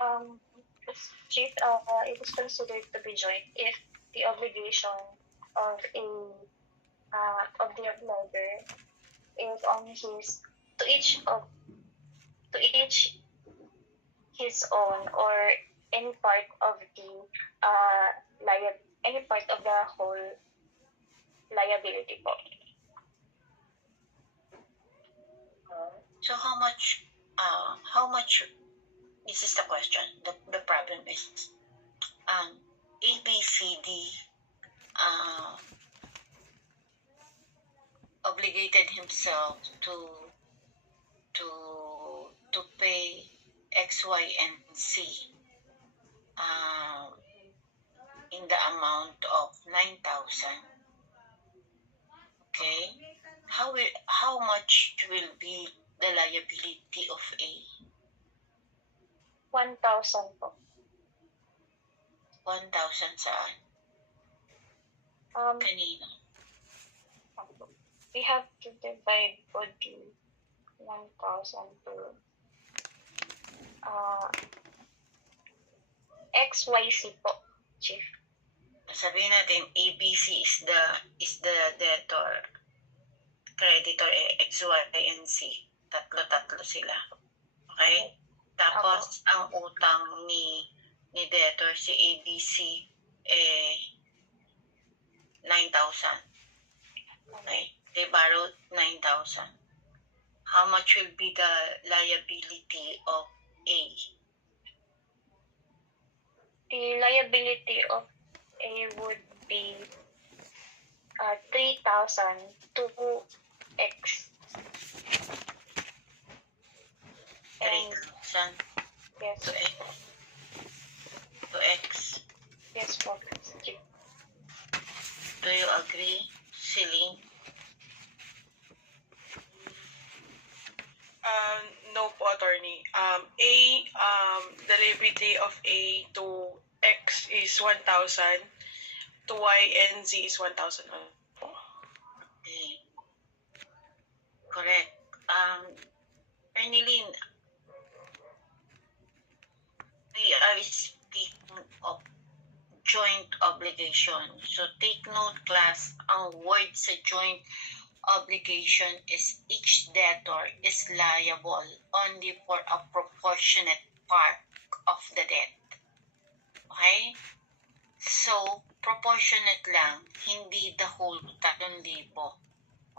Um, Chief, it is considered to be joint if the obligation of of the obliger is on his to each of to each his own, or any part of the uh any part of the whole liability po. So how much, this is the question, the problem is, ABCD obligated himself to pay X, Y, and Z in the amount of 9,000. Okay, how much will be the liability of A? 1,000 po. 1,000 saan? Kanina. We have to divide po the 1,000 to XYZ po, Chief. Sabihin natin ABC is the debtor, creditor X, Y, and Z. Tatlo sila. Okay? Tapos ang utang ni debtor si ABC 9,000. Okay? They borrowed 9,000. How much will be the liability of A? The liability of A would be 3,000 to X. 3,000 yes. to X. Yes po. Do you agree, Celine? No po, attorney. The liability of A to X is 1,000. To Y and Z is 1,000. Okay. Correct. Ernilyn, we are speaking of joint obligation. So take note, class, ang word sa joint obligation is each debtor is liable only for a proportionate part of the debt. Okay? So, proportionate lang, hindi the whole 3,000.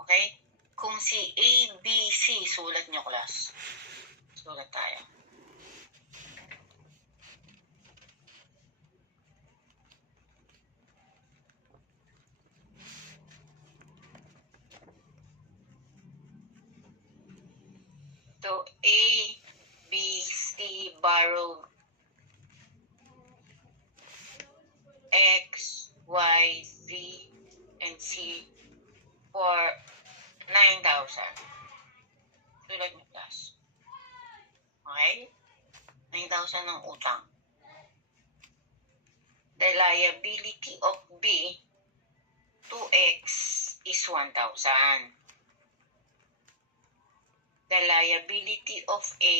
Okay? Kung si A, B, C, sulat nyo, class. Sulat tayo. So, A, B, C borrowed X, Y, Z, and C for 9,000. Sulat nyo, class. Okay? 9,000 ng utang. The liability of B to X is 1,000. The liability of A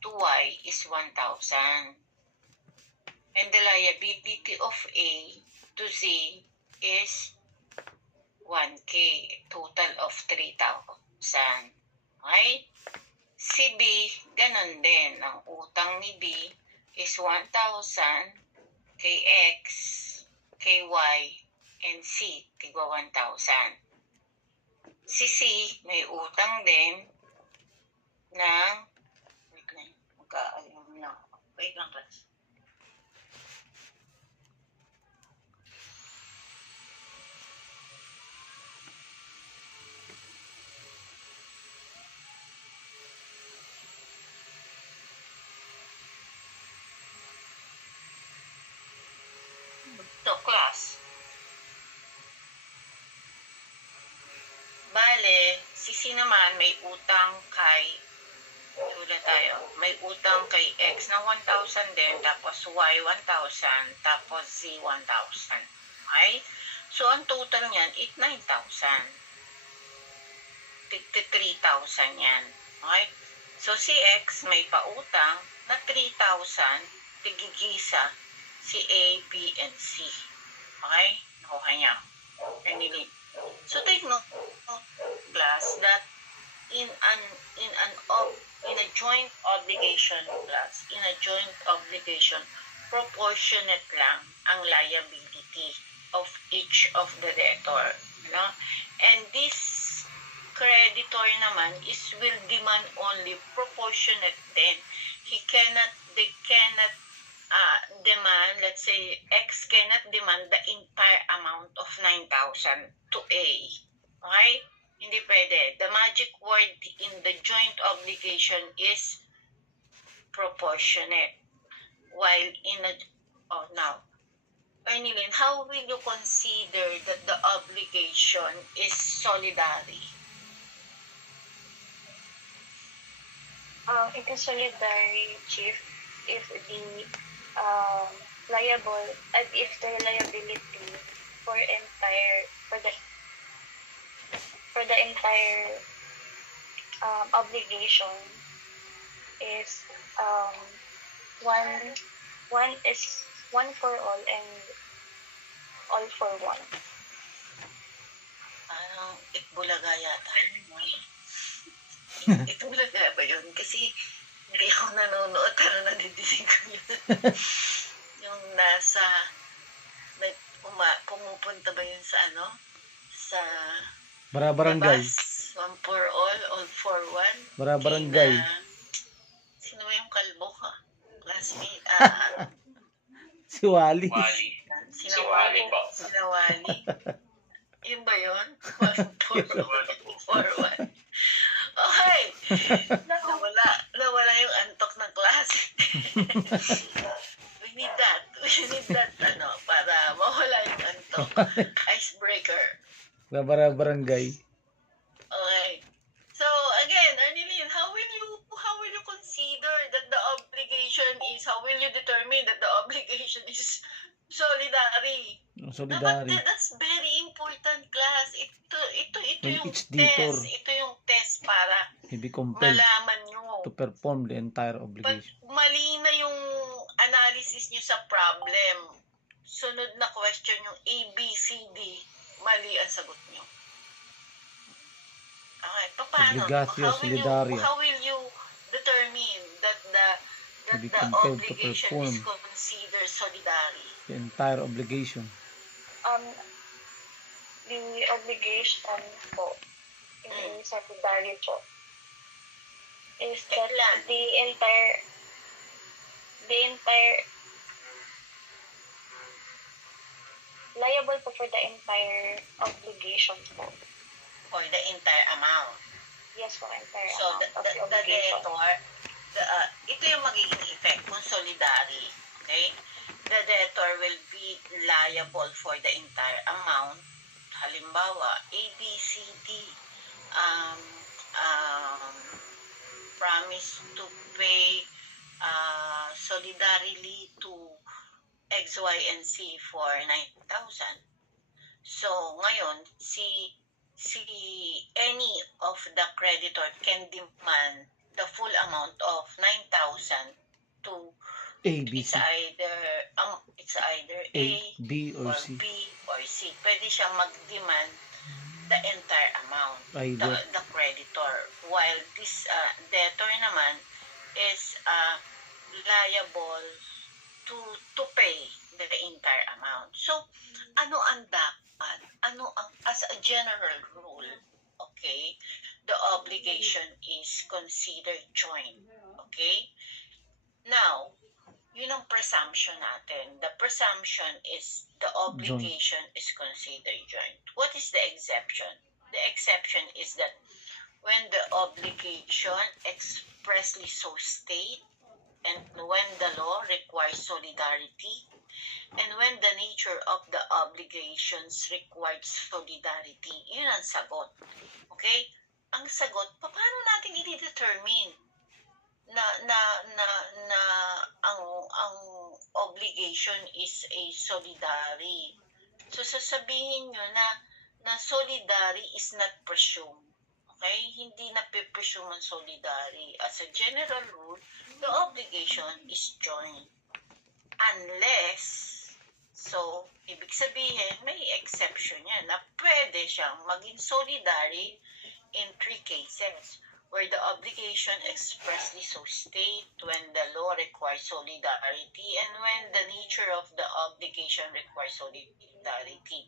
to Y is 1,000. And the liability of A to Z is 1K, total of 3,000. Okay? Si B, ganun din. Ang utang ni B is 1,000 kay X, kay Y, and C, tigwa 1,000. Si C, may utang din ng, wait lang, class. So, class. Bale, si C naman may utang kay, sulat tayo, may utang kay X na 1,000 din, tapos Y 1,000, tapos Z 1,000. Okay? So, ang total niyan is 9,000. 53,000 yan. Okay? So, si X may pautang na 3,000, tigigisa si A, B, and C. Okay? Nakuha niya. So, take note, class, that in a joint obligation class, in a joint obligation, proportionate lang ang liability of each of the debtor. No? And this creditor naman will demand only proportionate then. They cannot demand, let's say, X cannot demand the entire amount of 9,000 to A. Okay? Hindi pwede. The magic word in the joint obligation is proportionate. While in a... Oh, now. Ernilyn, how will you consider that the obligation is solidary? It is solidary, Chief, if the if the liability for the entire obligation is one is one for all and all for one. Parang Itbulaga yata yun. Itbulaga ba yun? Kasi hindi ako nanonood, pero nadidinig ko yun. Yung nasa, pumupunta ba yun sa sa Bara-barangay. One for all for one. Bara-barangay. Sino ba yung kalbo ka? Classmate? Si Wally. Si Wally po. Sina Wally. Yun ba yun? One for one. Okay. Nawala yung antok ng klase. We need that. Para mawala yung antok. Icebreaker. Bara-barangay. Okay. So again, Arnilyn, how will you consider that the obligation is, how will you determine that the obligation is solidary? Solidary. That's very important, class. Ito When yung each test. debtor Ito yung test para be compelled malaman nyo. to perform the entire But obligation. mali na yung analysis nyo sa problem. Sunod na question yung A, B, C, D. Mali ang sagot nyo. Okay, paano? Obligatio solidaria. How will you determine that the be the compelled to obligation perform is considered solidary? the entire obligation. The obligation po in a secondary po is that the entire liable po for the entire obligation po. For the entire amount. Yes po, entire So, amount of the the obligation. debtor, ito yung magiging effect kung solidary. Okay? The debtor will be liable for the entire amount. Halimbawa, A, B, C, D promise to pay solidarily to X, Y, and Z for 9,000. So, ngayon, any of the creditor can demand the full amount of 9,000 to A, B, it's C. either A, A B, or or C. B or C. Pwede siya mag-demand the entire amount, Either. the creditor, while this debtor naman is liable to pay the entire amount. So, ano ang dapat? As a general rule, okay, the obligation is considered joint. Okay? Now, yun ang presumption natin. The presumption is the obligation is considered joint. What is the exception? The exception is that when the obligation expressly so state, and when the law requires solidarity, and when the nature of the obligations requires solidarity, yun ang sagot. Okay? Ang sagot, paano natin i-determine na ang obligation is a solidary? So sasabihin nyo na solidary is not presumed. Okay? Hindi na presume ang solidary. As a general rule, the obligation is joint. Unless, so, ibig sabihin, may exception yan na pwede siyang maging solidary in 3 cases where the obligation expressly so state when the law requires solidarity and when the nature of the obligation requires solidarity.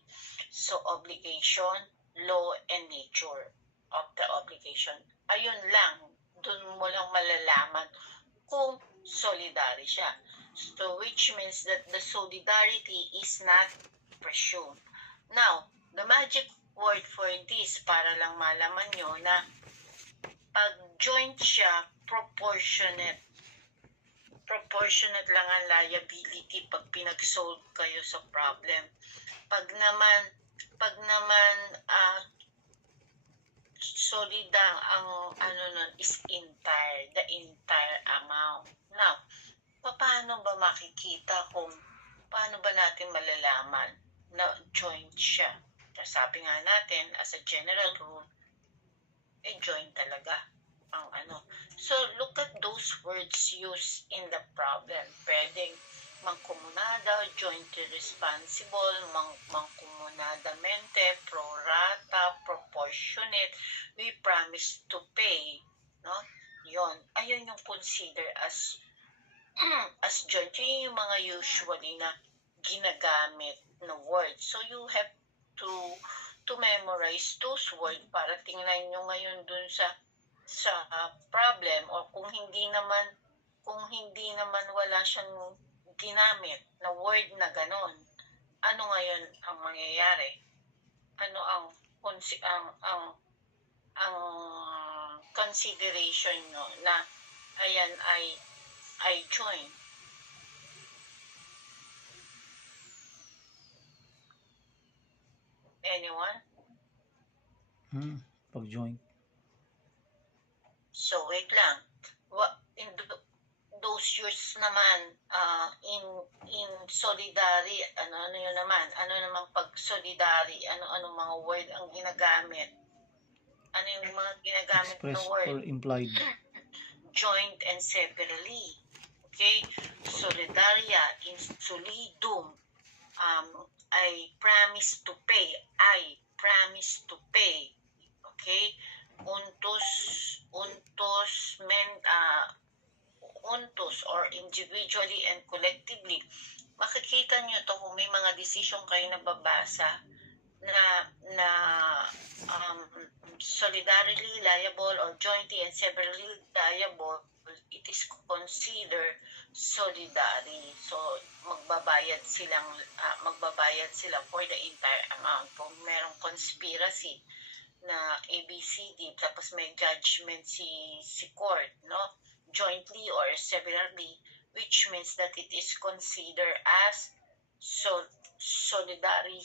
So, obligation, law, and nature of the obligation. Ayun lang, dun mo lang malalaman kung solidary siya. So, which means that the solidarity is not presumed. Now, the magic word for this, para lang malaman nyo na pag joint siya, proportionate. Proportionate lang ang liability pag pinag-solve kayo sa problem. Pag naman solid ang nun is entire, the entire amount. Now, paano ba makikita paano ba natin malalaman na joint siya? Sabi nga natin, as a general rule, joint talaga ang So, look at those words used in the problem. Pwedeng mancomunada, jointly responsible, mancomunadamente, pro rata, proportionate, we promise to pay. No? Ayun yung consider as joint. Yun yung mga usually na ginagamit na words. So, you have to memorize those words para tingnan nyo ngayon dun sa problem, or kung hindi naman wala siyang ginamit na word na ganon, ano ngayon ang mangyayari? Ano ang consideration no na ayan ay join? Anyone? Pag joint. So, wait lang. In those years naman, in solidary, ano yun naman? Ano naman pag solidary? Ano mga word ang ginagamit? Ano yung mga ginagamit na Express word? or implied. Joint and severally. Okay? Solidaria, in solidum, I promise to pay. I promise to pay. Okay? Untos or individually and collectively. Makikita nyo to kung may mga decision kayo na babasa na solidarily liable or jointly and severally liable, it is considered solidary. So, magbabayad sila for the entire amount. Kung merong conspiracy na ABCD, tapos may judgment si court, no? Jointly or severally, which means that it is considered as solidary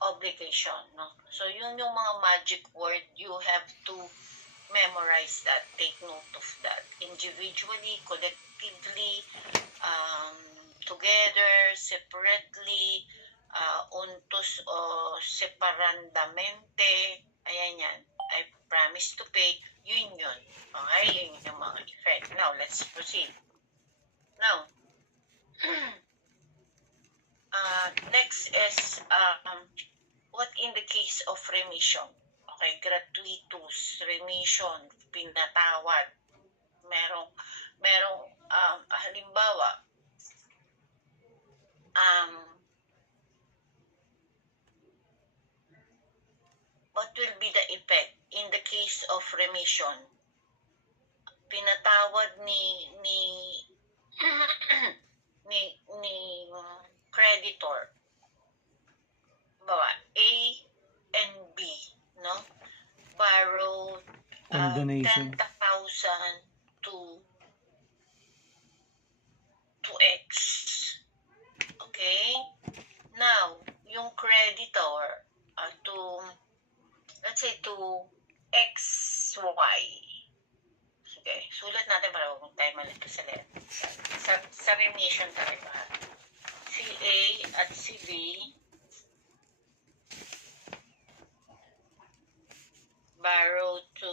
obligation, no? So, yun yung mga magic word. You have to memorize that. Take note of that. Individually, collectively, together, separately, untos o separandamente, ayan yan. I promise to pay, yun. Okay, yun yung mga effect. Now, let's proceed. Now, next is, what in the case of remission? Okay, gratuitous, remission, pinatawad. Merong halimbawa, what will be the effect in the case of remission? Pinatawad ni creditor. Bawa, A and B, no? Borrowed On donation. 10,000 to X. Okay? Now, yung creditor let's say to XY. Okay, sulat natin para huwag tayo malito sa sa remission tayo ba? Si A at si B borrow to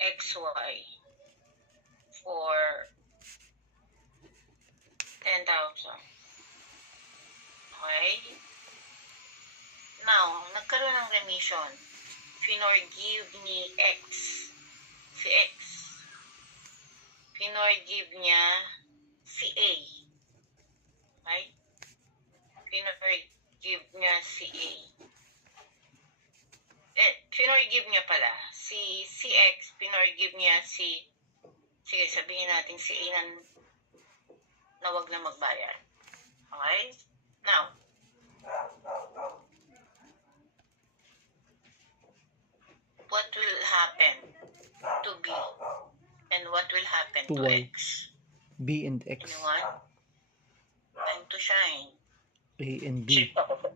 XY for 10,000. Okay? Now, nagkaroon ng remission. Finorgive ni X. Si X. Finorgive niya si A. Right? Finorgive niya si A. Finorgive niya pala. Si X, finorgive niya si... Sige, sabihin natin si A na wag na magbayad. Okay? Now, what will happen to B? And what will happen To to Y. X? B and X. Anyone? Time to shine. A and Chief B. ako po.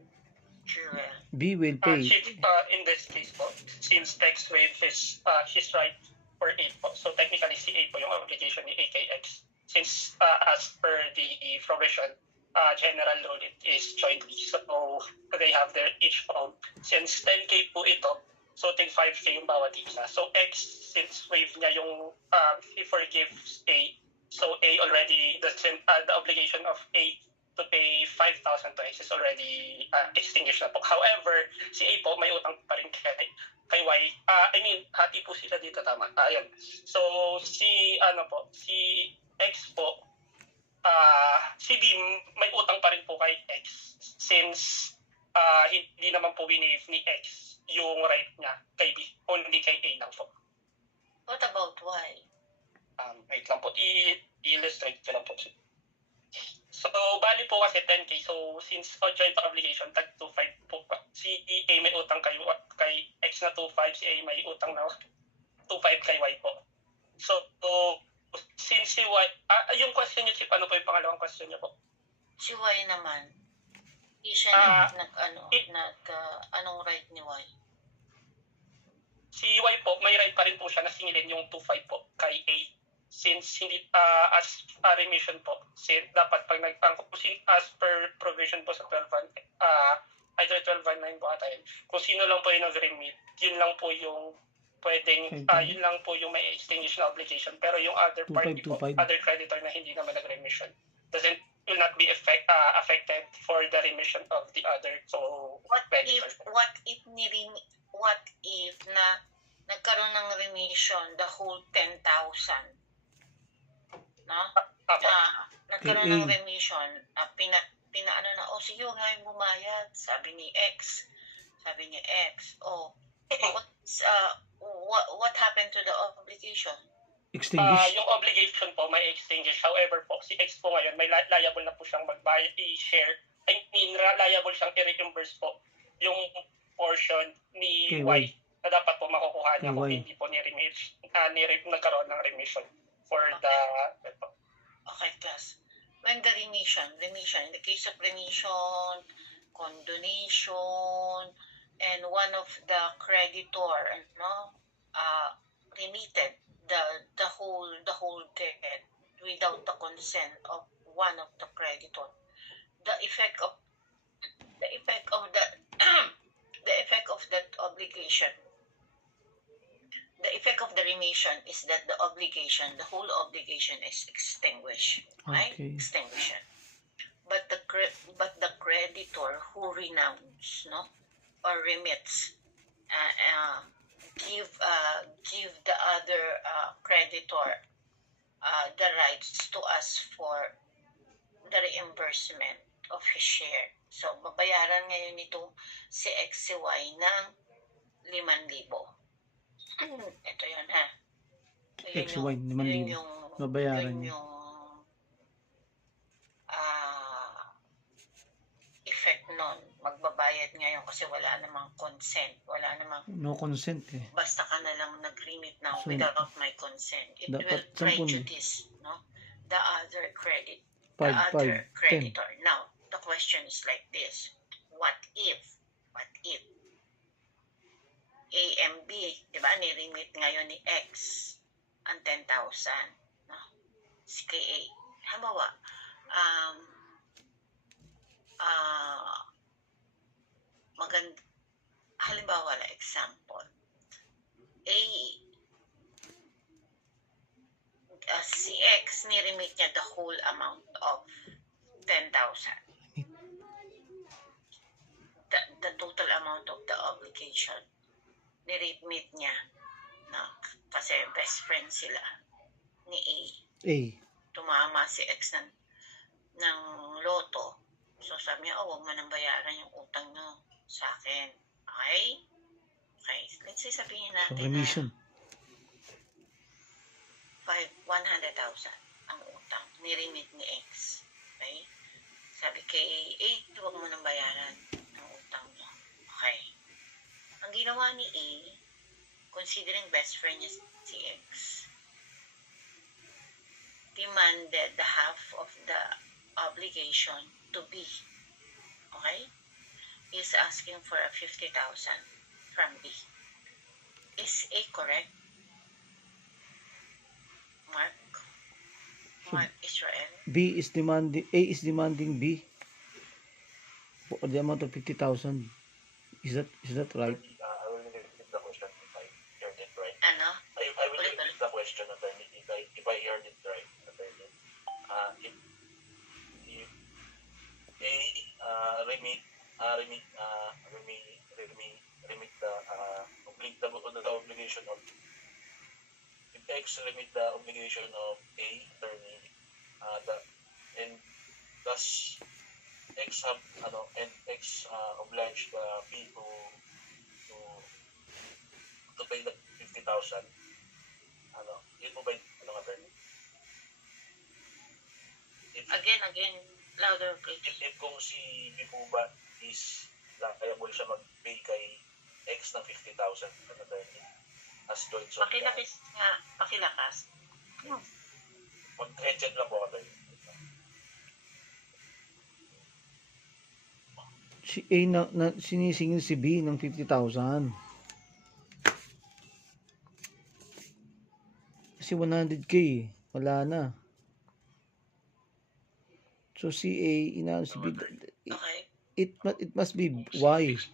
Jewel. B will pay. Chief, in this case po, since X wave is his right for A po, so technically si A po yung obligation ni AKX. Since as per the provision, general rule, it is jointly. So they have their each own. Since 10K po ito, so take 5K yung bawat isa. So X, since wave niya yung he forgives A, so A already, the obligation of A to pay 5,000 to X is already extinguished na po. However, si A po may utang pa rin kay Y. Hati po sila dito, tama. Ayun. So si X po, si B may utang pa rin po kay X since hindi naman po winave ni X yung right niya kay B, only kay A lang po. What about Y? Wait lang po, i-illustrate ko lang po. So, bali po kasi 10K. So, since joint obligation, tag 2.5 po. Si A may utang kay X na 2.5, si A may utang na 2.5 kay Y po. So, since si Y, yung question niyo, Chip, ano po yung pangalawang question niyo po? Si Y naman. Hindi siya anong right ni Y? Si Y po, may right pa rin po siya na singilin yung 2.5 po kay A. Since hindi, as remission po, dapat pag as per provision po sa 12.1, either 12.9 po ata yun, kung sino lang po yung nag-remit, yun lang po yung pwedeng, yun lang po yung may extinguish na obligation. Pero yung other party po, other creditor na hindi naman nag-remission, will not be affected for the remission of the other. So, what if na nagkaroon ng remission the whole 10,000? No? Nagkaroon ng remission, pinaano na, sige, huwag nga yung bumayad, sabi ni X, what happened to the obligation? Extinguish. Yung obligation po may extinguish. However po, si X po ngayon, may liable na po siyang magbayad, i-share. Liable siyang i-reimburse po yung portion ni Y na dapat po makukuha niya kung hindi po nagkaroon ng remission for the... Okay, class. When the remission, in the case of remission, condonation, and one of the creditor, remitted the whole debt without the consent of one of the creditor, the effect of that obligation, the effect of the remission is that the whole obligation is extinguished, right? Okay. Extinguished. But the creditor who renounce, or remits, give the other creditor the rights to ask for the reimbursement of his share. So, babayaran ngayon nito si XCY ng 5,000. Ito yun, ha? XY, 5,000. Babayaran niya. Yung effect nun. Magbabayad ngayon kasi wala namang consent. No consent eh. Basta ka na lang nag-remit now So, without my consent. It will dapat 10. prejudice, the other creditor. 10. Now, the question is like this. What if A and B, di ba, ni-remit ngayon ni X ang 10,000, si kay A. Halimbawa na example, A, si X, niremit niya the whole amount of 10,000. The total amount of the obligation, niremit niya, no? Kasi best friend sila ni A. A. Tumama si X ng loto. So sabi niya, huwag mo nang bayaran yung utang nyo sa akin. Okay? Okay. Let's say sabihin So, natin remission. na 100,000 ang utang. Niremit ni X. Okay? Sabi kay A, huwag mo nang bayaran ang utang nyo. Okay. Ang ginawa ni A, considering best friend niya si X, demanded the half of the obligation to B. Okay? He's asking for a 50,000 from B. Is A correct? Mark Israel? B is demanding, A is demanding B for the amount of 50,000. Is that right? I will repeat the question if I heard it right. Ano? I will repeat the question, attorney, if I heard it right, attorney. If A remit the obligation of, if X remit the obligation of A, attorney, and thus X obliged B to pay the 50,000. Yun po ba yung attorney? Again, louder please. If kung si B po ba is liable siya mag-pay kay X ng 50,000, attorney, as joint sole. Pakilakas. Mag-headset lang po, attorney. Si A na sinisingil si B ng 50,000. Kasi 100k wala na. So si A inaano si B. Okay. It must be Y. Is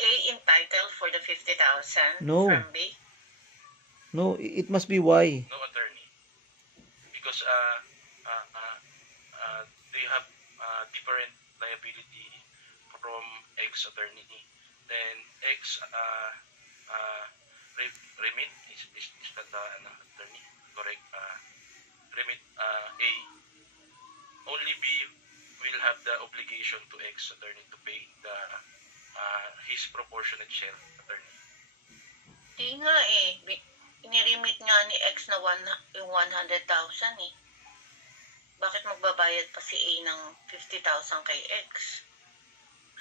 A entitled for the 50,000 No. from B? No, it must be Y. No, attorney, because they have different liability from X, attorney. Then X remit is that attorney correct? Remit A, only B will have the obligation to X, attorney, to pay the his proportionate share, attorney. Di nga eh. Iniremit nga ni X na yung 100,000 eh. Bakit magbabayad pa si A ng 50,000 kay X?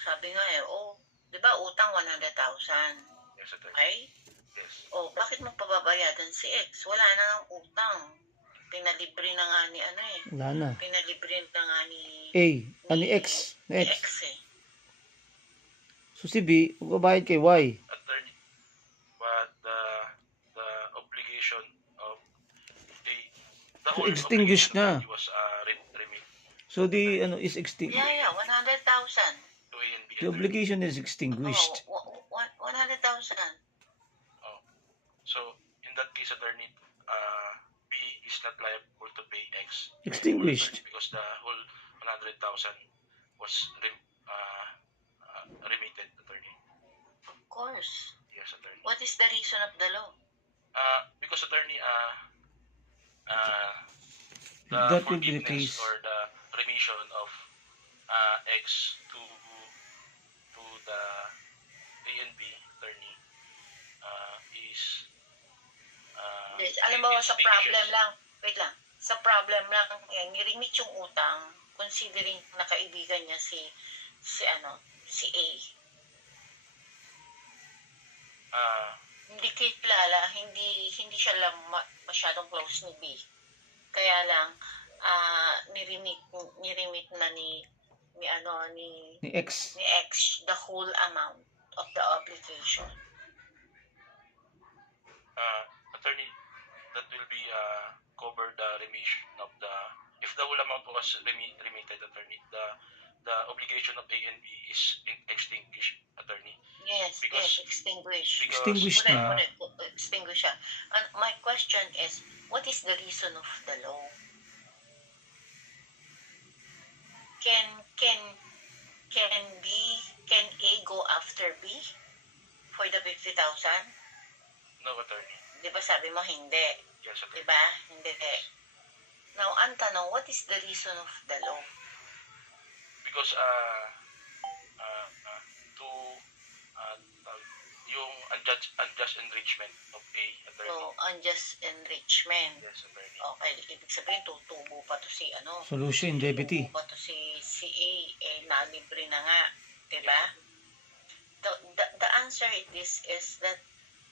Sabi nga eh, di ba utang 100,000? Yes, attorney. Okay? Yes. Bakit magpapabayadan si X? Wala na ng utang. Pinalibre na nga ni Wala na. Pinalibre na nga ni Ni X. Ni X eh. So si B, magbabayad kay Y. Attorney, but the obligation of the whole extinguished obligation na. was remit So the is extinguished. Yeah, 100,000. to A and B. The obligation is extinguished. 100,000. So in that case, attorney, B is not liable to pay X. Extinguished. Because the whole 100,000 was remitted, attorney. Of course. Yes, attorney. What is the reason of the law? Because attorney, the That will be the forgiveness case. or the remission of X to the A and B, attorney, is Yes, alam mo, sa problem lang, wait lang, sa problem lang, niremit yung utang, considering nakaibigan niya si A. Hindi kilala, hindi siya lang masyadong close ni B. Kaya lang, niremit na ni X. X the whole amount of the obligation. attorney, that will be cover the remission of the, if the whole amount was remitted, attorney, the the obligation of A and B is extinguished, attorney. Yes, Because- extinguish. Extinguished na. Correct, extinguish siya. And my question is, what is the reason of the law? Can A go after B for the 50,000? No, attorney. Di ba sabi mo hindi? Yes, Di attorney. ba? Hindi. Now, ang tanong, what is the reason of the law? Because to yung unjust enrichment of A, attorney. So, unjust enrichment. Yes, attorney. Okay, ibig sabihin, tutubo pa to si ano? Solution indemnity. Tutubo pa to si A, nalibre na nga. Diba? The answer in this is that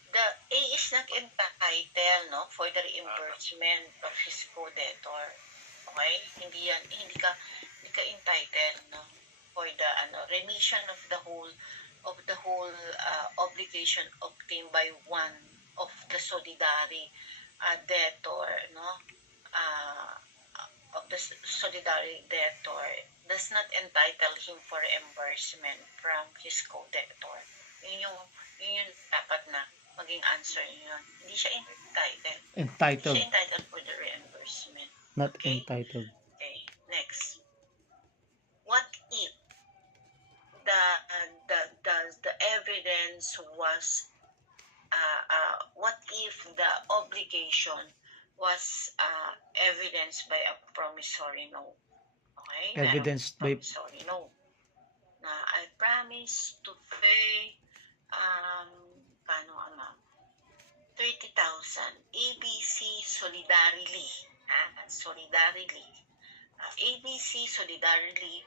the A is not entitled, no, for the reimbursement of his co-debtor. Okay? Hindi ka entitled, no, for the remission of the whole obligation obtained by one of the solidary debtor, no, of the solidary debtor does not entitle him for reimbursement from his co-debtor. Yun yung dapat na maging answer niyo. Hindi siya entitled. Hindi Entitled, siya entitled for the reimbursement. not Okay. entitled. Okay, next. What if the evidence was what if the obligation was evidenced by a promissory note? Okay? Evidenced by Promissory note. Na I promise to pay paano amount? 30,000 ABC solidarily. Solidarily. ABC solidarily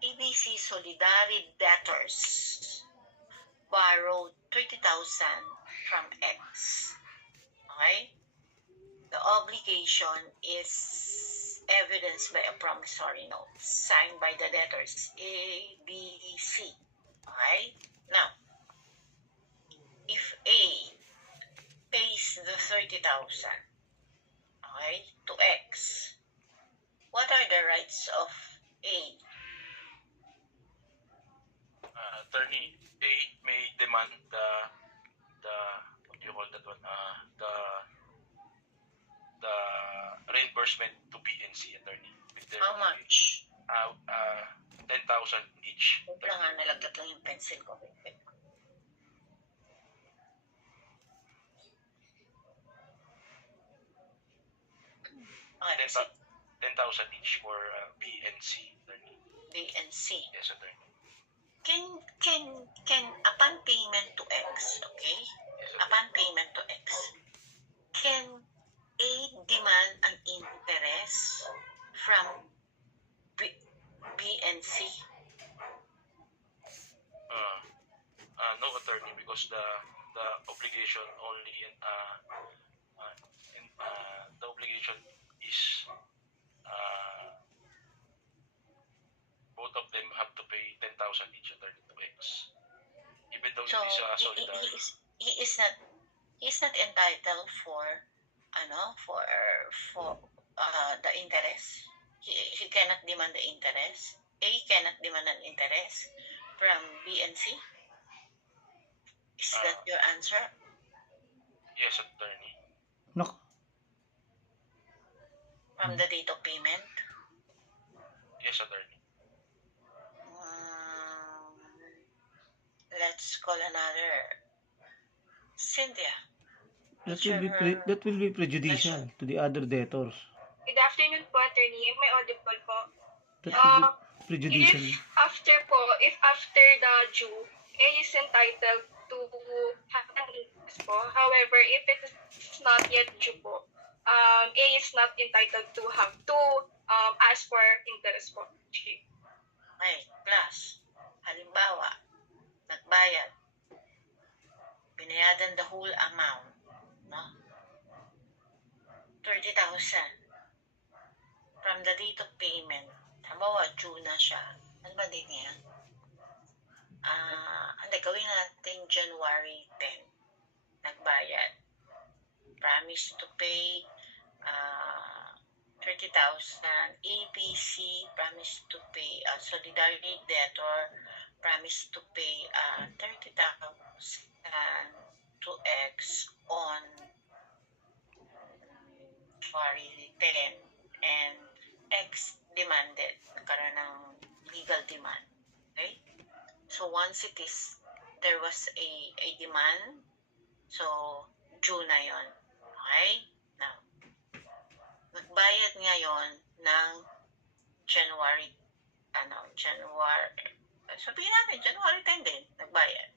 ABC Solidary debtors borrowed 30,000 from X. Okay? The obligation is evidenced by a promissory note signed by the debtors A, B, C. Okay? Now, if A pays the 30,000, okay, to X, what are the rights of A? Attorney, A may demand the what do you call that one? The reimbursement to B and C, attorney. With their How much? 10,000 each. Huwag lang nga nalagdat lang yung pencil ko. Okay, 10,000 each for B and C, attorney. B and C. Yes, attorney. Can upon payment to X, okay? Yes, attorney. Upon payment to X, can A demand an interest from B and C? No, attorney, because the obligation only the obligation is both of them have to pay 10,000 each, attorney, to X. Even though So it is he solidary. is not entitled for the interest. He cannot demand the interest. A cannot demand an interest from B and C. Is that your answer? Yes, attorney. no, From the date of payment? Yes, attorney. Let's call another. Cynthia. that will be prejudicial to the other debtors. Good afternoon po, attorney. Am I audible po? That will be prejudicial. If after the due, A is entitled to have an interest po. However, if it is not yet due po, A is not entitled to ask for interest po. Okay, plus, halimbawa, nagbayad, binayadan the whole amount, no? 30,000. From the date of payment, halimbawa, due na siya. Ano ba date niya? Gawin natin January 10. Nagbayad. Promise to pay 30,000. ABC promised to pay, solidarity debtor promised to pay 30,000 to X on February 10, and X demanded, nagkaroon ng legal demand. Okay? So once there was a demand, so due na yun. Okay? Now, nagbayad ngayon ng January, sabihin natin, January 10 din, nagbayad.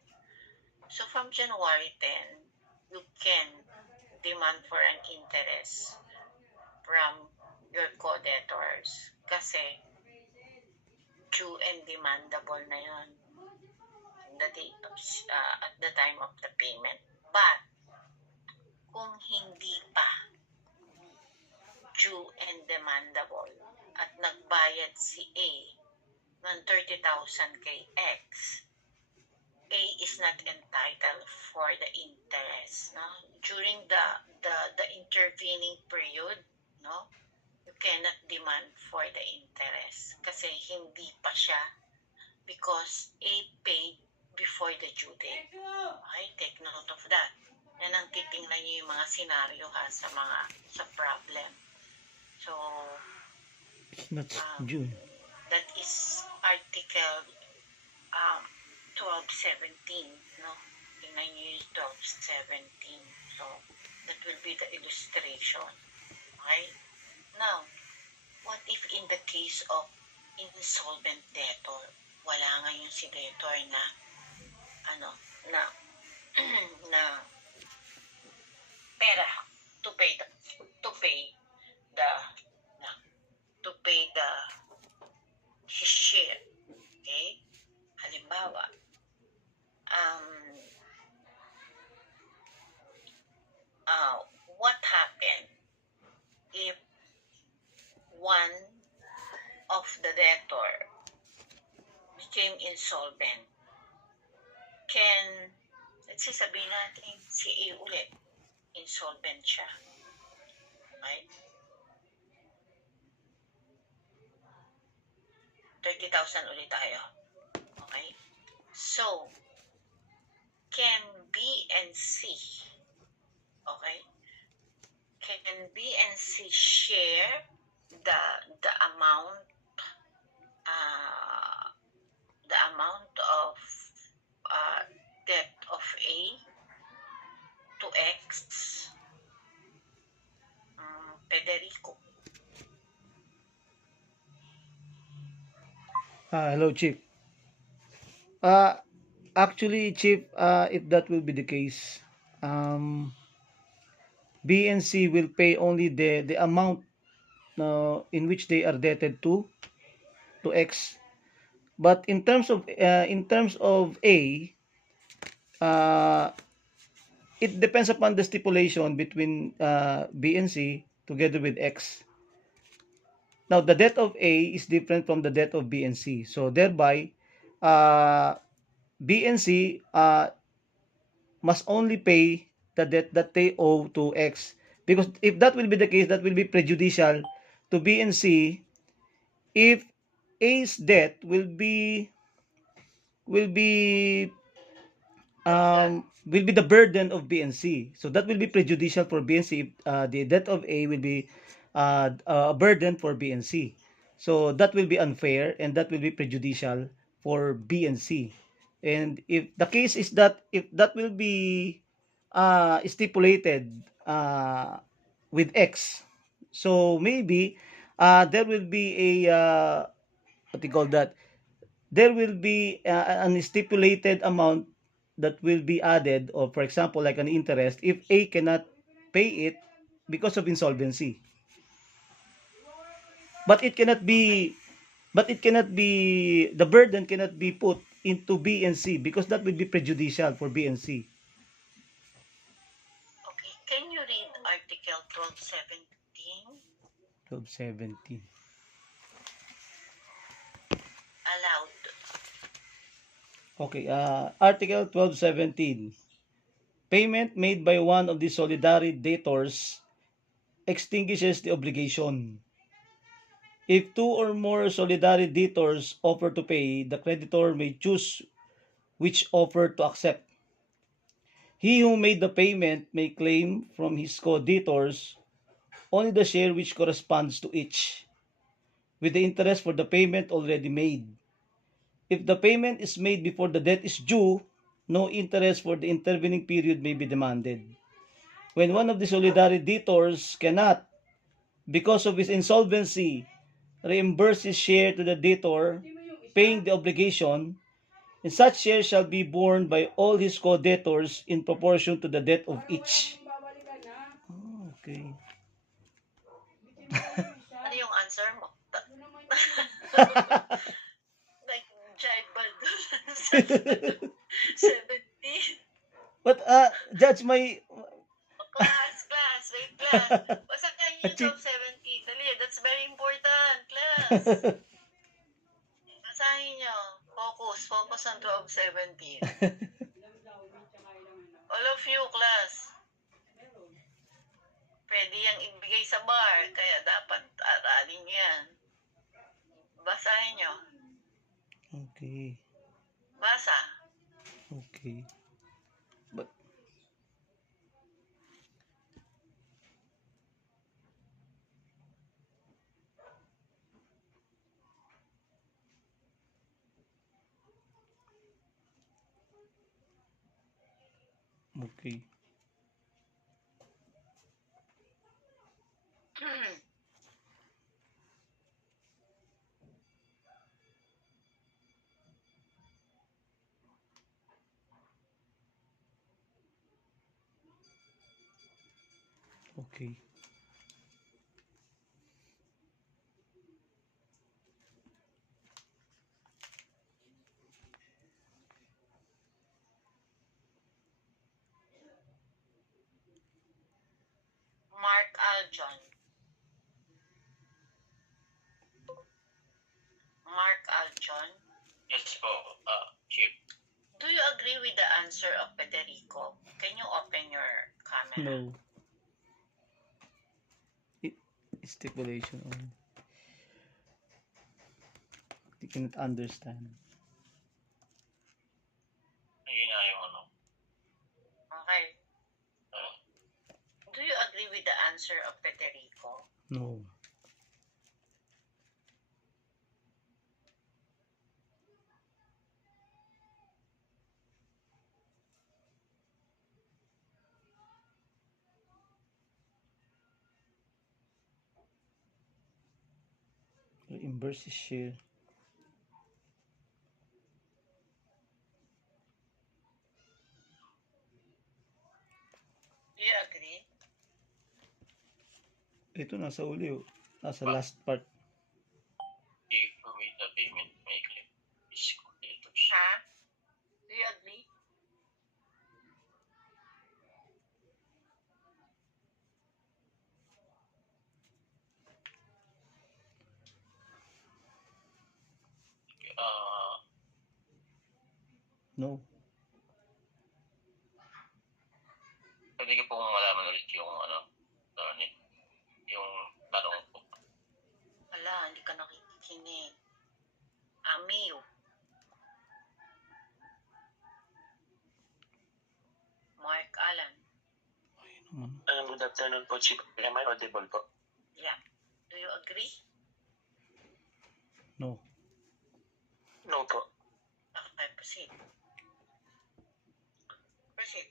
So from January 10, you can demand for an interest from your co-debtors kasi due and demandable na yun at the time of the payment. But kung hindi pa due and demandable at nagbayad si A ng 30,000 kay X, A is not entitled for the interest. No? During the intervening period, no, you cannot demand for the interest kasi hindi pa siya, because A paid before the due date. Okay, take note of that. Yan ang titingnan niyo yung mga senaryo sa problem. So, It's not June. that is Article 1217, no? Tingnan niyo yung 1217. So, that will be the illustration. Okay? Now, what if in the case of insolvent debtor, wala ngayon si debtor na pera to pay his share. Okay? Halimbawa, what happened if one of the debtor became insolvent? Let's say sabihin natin si A ulit, insolvent siya. Right? 30,000 ulit tayo. Okay? So, can B and C, okay? Can B and C share the amount of debt of A to X? Federico. Hello, Chief. Actually, Chief, if that will be the case, B and C will pay only the amount in which they are debted to X. But in terms of A, it depends upon the stipulation between B and C together with X. Now, the debt of A is different from the debt of B and C. So, thereby, B and C must only pay the debt that they owe to X. Because if that will be the case, that will be prejudicial to B and C if A's debt will be the burden of B and C. So that will be prejudicial for B and C if the debt of A will be a burden for B and C. So that will be unfair and that will be prejudicial for B and C. And if the case is that if that will be stipulated with X, so maybe there will be a what do you call that? There will be an stipulated amount that will be added, or for example, like an interest, if A cannot pay it because of insolvency. But it cannot be, the burden cannot be put into B and C because that will be prejudicial for B and C. Okay, can you read Article 1217? 1217. Aloud. Okay, Article 1217. Payment made by one of the solidarity debtors extinguishes the obligation. If two or more solidarity debtors offer to pay, the creditor may choose which offer to accept. He who made the payment may claim from his co-debtors only the share which corresponds to each, with the interest for the payment already made. If the payment is made before the debt is due, no interest for the intervening period may be demanded. When one of the solidarity debtors cannot, because of his insolvency, reimburse his share to the debtor paying the obligation, and such share shall be borne by all his co-debtors in proportion to the debt of each. Oh, okay. Ano yung answer mo? Like, Jive Baldo. 17. But, Judge, my... Class, wait, class. Basakan niyo yung 12-17. Dali, that's very important, class. Basahin niyo. Focus on 12-17. All of you, class. Pwede yang ibigay sa bar, kaya dapat aralin yan. Basahin niyo. Okay. Basa. Okay. But... Okay. Okay. Mark Aljon. Mark Aljon. Yes po, Chief. Do you agree with the answer of Federico? Can you open your camera? No. Stipulation only. You cannot understand. Ayun nga yung ano. Okay. Do you agree with the answer of Federico? No. Reimburse his share. Do you agree? Ito nasa uli, oh. Nasa last part. If who made the payment may claim his creditors. Ha? Do you agree? No. Pwede ko pong malaman ulit yung yung tanong po. Wala, hindi ka nakikinig. Amiyo. Mark Alan. Good afternoon po, Chief. Am I audible po? Yeah. Do you agree? No. No po. Okay, proceed. Proceed.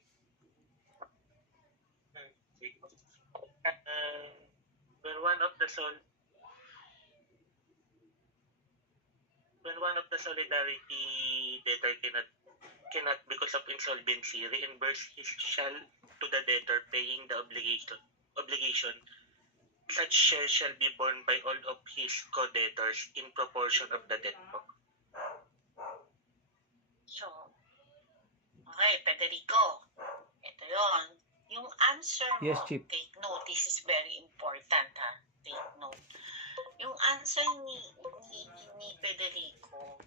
When one of the solidarity debtor cannot because of insolvency reimburse his shall to the debtor paying the obligation, such share shall be borne by all of his co-debtors in proportion of the debt po. So, okay, Federico. Ito yon. Yung answer mo, Yes, Chief. take note. This is very important, ha? Take note. Yung answer ni Federico,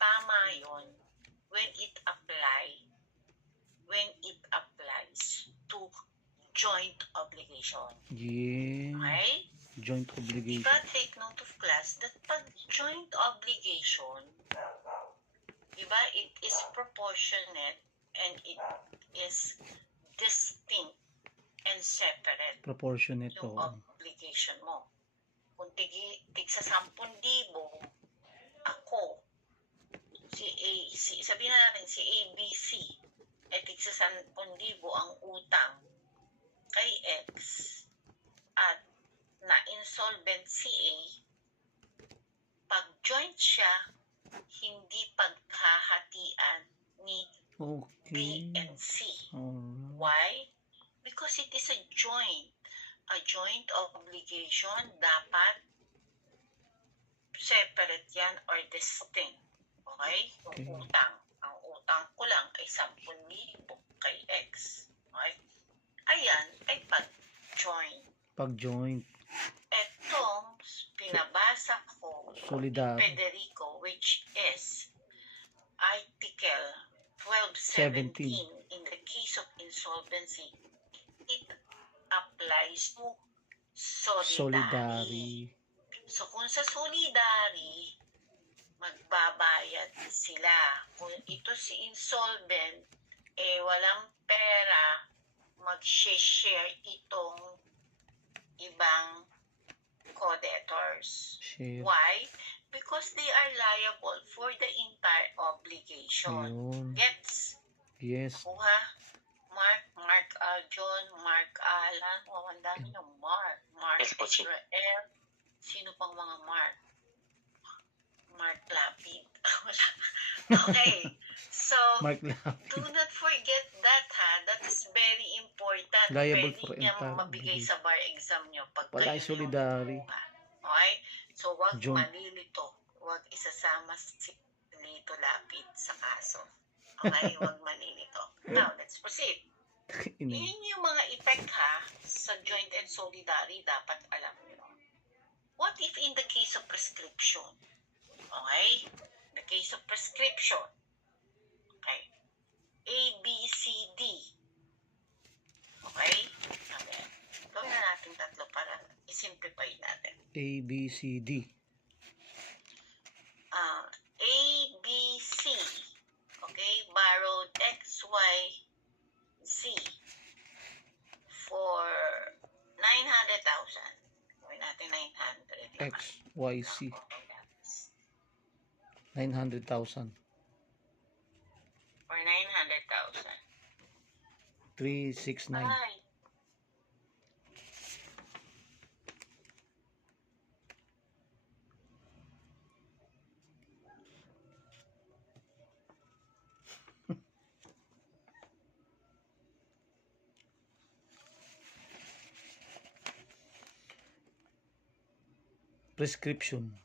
tama yon when it applies to joint obligation. Yeah. Okay? Joint obligation. Diba, take note of class? class that pag joint obligation, diba, it is proportionate and it is distinct and separate Proportionate yung to. obligation mo. Kung tigsa 10,000, ako, sabihin na natin si ABC, ay tigsa 10,000 ang utang kay X at na-insolvent si A, pag joint siya, hindi paghahatian ni B Okay. and C. Alright. Why? Because it is a joint. A joint obligation, dapat separate yan or distinct. Okay? Okay. Yung utang. Ang utang ko lang ay 10,000 kay X. Okay? Ayan ay pag-joint. Pag-joint. Etong pinabasa ko Solidar. Federico, which is Article 1217 in the case of insolvency, it applies to solidary. So kung sa solidary, magbabayad sila. Kung ito si insolvent, walang pera, mag-share itong ibang co-debtors. Share. Why? Because they are liable for the entire obligation. Yun. Gets? Yes. Kuha? Mark Aljon, Mark Alan, ang dami ng Mark. Mark Yes, po, Chief. Israel. Sino pang mga Mark? Mark Lapid. Wala. Okay. So, Mark Lapid. do not forget that, ha. That is very important. Liable Pwede for niya entire mabigay sa bar exam nyo pag Wala kayo yung solidary. kumuha. Okay? So, wag Joint. malilito. Wag isasama si Lito Lapid sa kaso. Okay? Wag malilito. Now, let's proceed. Ina. Yun yung mga effect, ha, sa joint and solidary dapat alam nyo. What if in the case of prescription? Okay? The case of prescription. Okay? A, B, C, D. Okay? Okay. Gawin na natin tatlo para i-simplify natin. A, B, C, D. A, B, C. Okay? Borrowed X, Y, Z for 900,000. Gawin natin 900. X, Y, C. 900,000. For 900,000. 369. Ay. Prescription.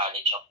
College of